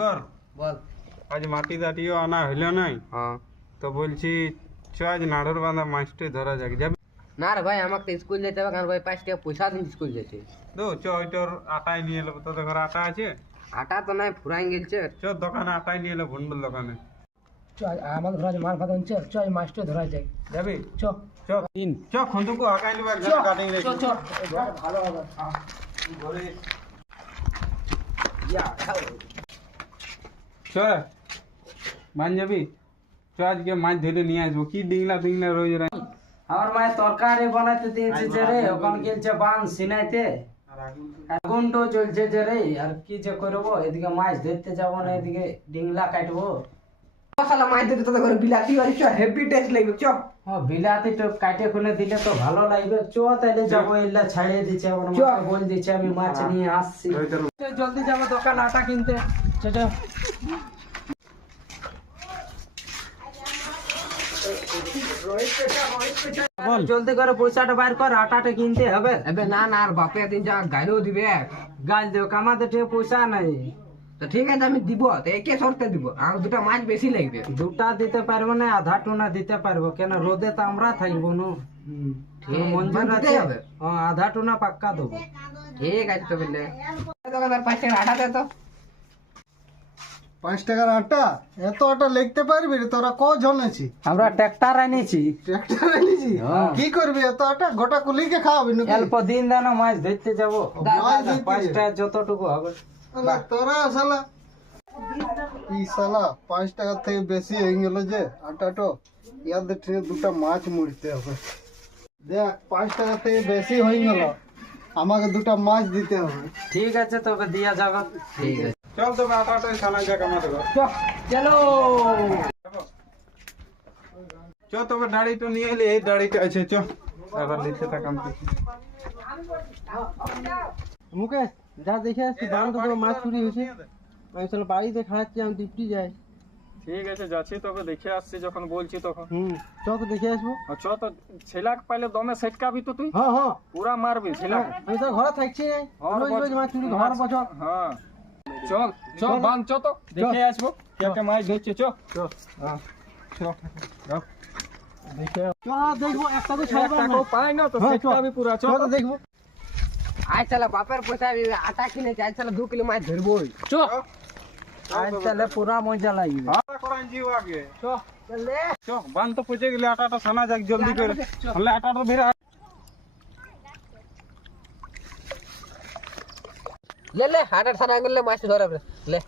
কর বল। আজ মাটি দাটিও আনা হইল নাই, হ্যাঁ। তো বলছি চ আজ নাড়ুর বাঁধা মাছটি ধরা যাক, যাবি? না রে ভাই, আমাকে তো স্কুল যেতে হবে, কারণ ভাই 5 টাকা পয়সা দিন স্কুল যেতে। দো চ ওইটার আটাই নিয়ে এলো, তোদের ঘরে আটা আছে? আটা তো নাই, ফুরাই গেলছে। চ দোকানে আটাই নিয়ে এলো, ভন্ডুল দোকানে। আমাদের ধরা মাছ ভাত আনছে, চ মাছটা ধরা যায়। যাবি? চ চ চ খন্দুকু আকাই নিবা, কাটিং রে। চ ভালো হবে। ঘরে ইয়া চ বান যাবি? চ আজকে মাছ ধরে নিয়ে আসবো। কি ডিংলা ফিংলা রোজ রাই। আমার মায়ের তরকারি বানাইতে দিয়েছে যে রে, ওখানে গেলছে বান সিনাইতে, আগুনটো চলছে যে রে, আর কি যে করবো, এদিকে মাছ ধরতে যাবো না, এদিকে ডিংলা কাটবো। মশলা মাছ দিতে তোদের ঘরে বিলাতি বাড়ি, চ হেভি টেস্ট লাগবে। চ বিলাতি তো কাটে খুলে দিলে তো ভালো লাগবে। চ তাইলে যাবো, এলা ছাড়িয়ে দিচ্ছে, আমার মাকে বল দিচ্ছে আমি মাছ নিয়ে আসছি। জলদি যাবো দোকান আটা কিনতে। চ চ। জলদি করে পয়সাটা বাইর কর, আটাটা কিনতে হবে। এবে না না, আর বাপে দিন যা গাইলেও দিবে। গাছ দেব, কামাতে ঠিক পয়সা নাই। তো ঠিক আছে, আমি দিব, তো একে শর্তে দিব, আর দুটা মাছ বেশি লাগবে। দুটা দিতে পারবো না, আধা টুনা দিতে পারবো, কেন রোদে তো আমরা থাকবো না। মঞ্জুর দিতে আছে? হবে। আধা টুনা পাক্কা দেবো। ঠিক আছে তো বললে দোকানদার 5 টাকা আটা দে তো। 5 টাকার আটা? এত আটা লিখতে পারবি রে? তোরা কজন আছিস? আমরা ট্রাক্টর আনিছি। ট্রাক্টর এনেছি? কি করবি এত আটা? গোটা কুলিকে খাওয়াবি নাকি? অল্প দিন দানা মাছ ধরতে যাবো, মাছ ধরতে? 5টা যতটুকু হবে। শালা তোরা শালা কি শালা 5 টাকা থেকে বেশি হয়ে গেল যে আটাটো। ইয়াদের থেকে দুটা মাছ মুড়তে হবে। দেখ 5 টাকা থেকে বেশি হয়ে গেল, আমাকে দুটা মাছ দিতে হবে। ঠিক আছে, তবে দিয়া যাবে। ঠিক আছে চল তবে আটাটাই ছানা যাক আমাদের ঘর। চলো। চ তবে দাড়িটা নিয়ে এলি, এই দাড়িটা আছে। চ আবার লিখে থাকাম। মুকেশ যা দেখে আসছি, দাম তো মাছ চুরি হয়েছে। আমি চলো বাড়িতে খাওয়াচ্ছি, আমি ডিপটি যাই। ঠিক আছে, যাচ্ছি, তবে দেখে আসছি যখন বলছি তখন। চ তো দেখে আসবো। আর চ তো, ছেলাক পাইলে দমে সেটকাবি তো তুই, হ্যাঁ হ্যাঁ, পুরা মারবি ছেলাক। আমি তো ঘরে থাকছি নাই, রোজ রোজ মাছ চুরি ঘর বছর। হ্যাঁ চল চ বান, চ তো দেখে আসবো কে কে মাছ ধরছে। চ দেখবো, একটা তো ছাড়বো না। টাকাও পাই না তো, হ্যাঁ, চ। সেটকাবি পুরা। চ তো দেখবো। আজ চালা বাপের পয়সা আটা কিনেছে, আজ চালা 2 কিলো মাছ ধরবো। চ আজ তাহলে পুরা মজা লাগবে। আটা করান জিও আগে। চ বান তো পচে গেলে, আটাটা ছানা যাক জলদি করে। হলে আটাটা বেরা। লে লে, আটার ছানা করলে মাছ ধরাবে। লে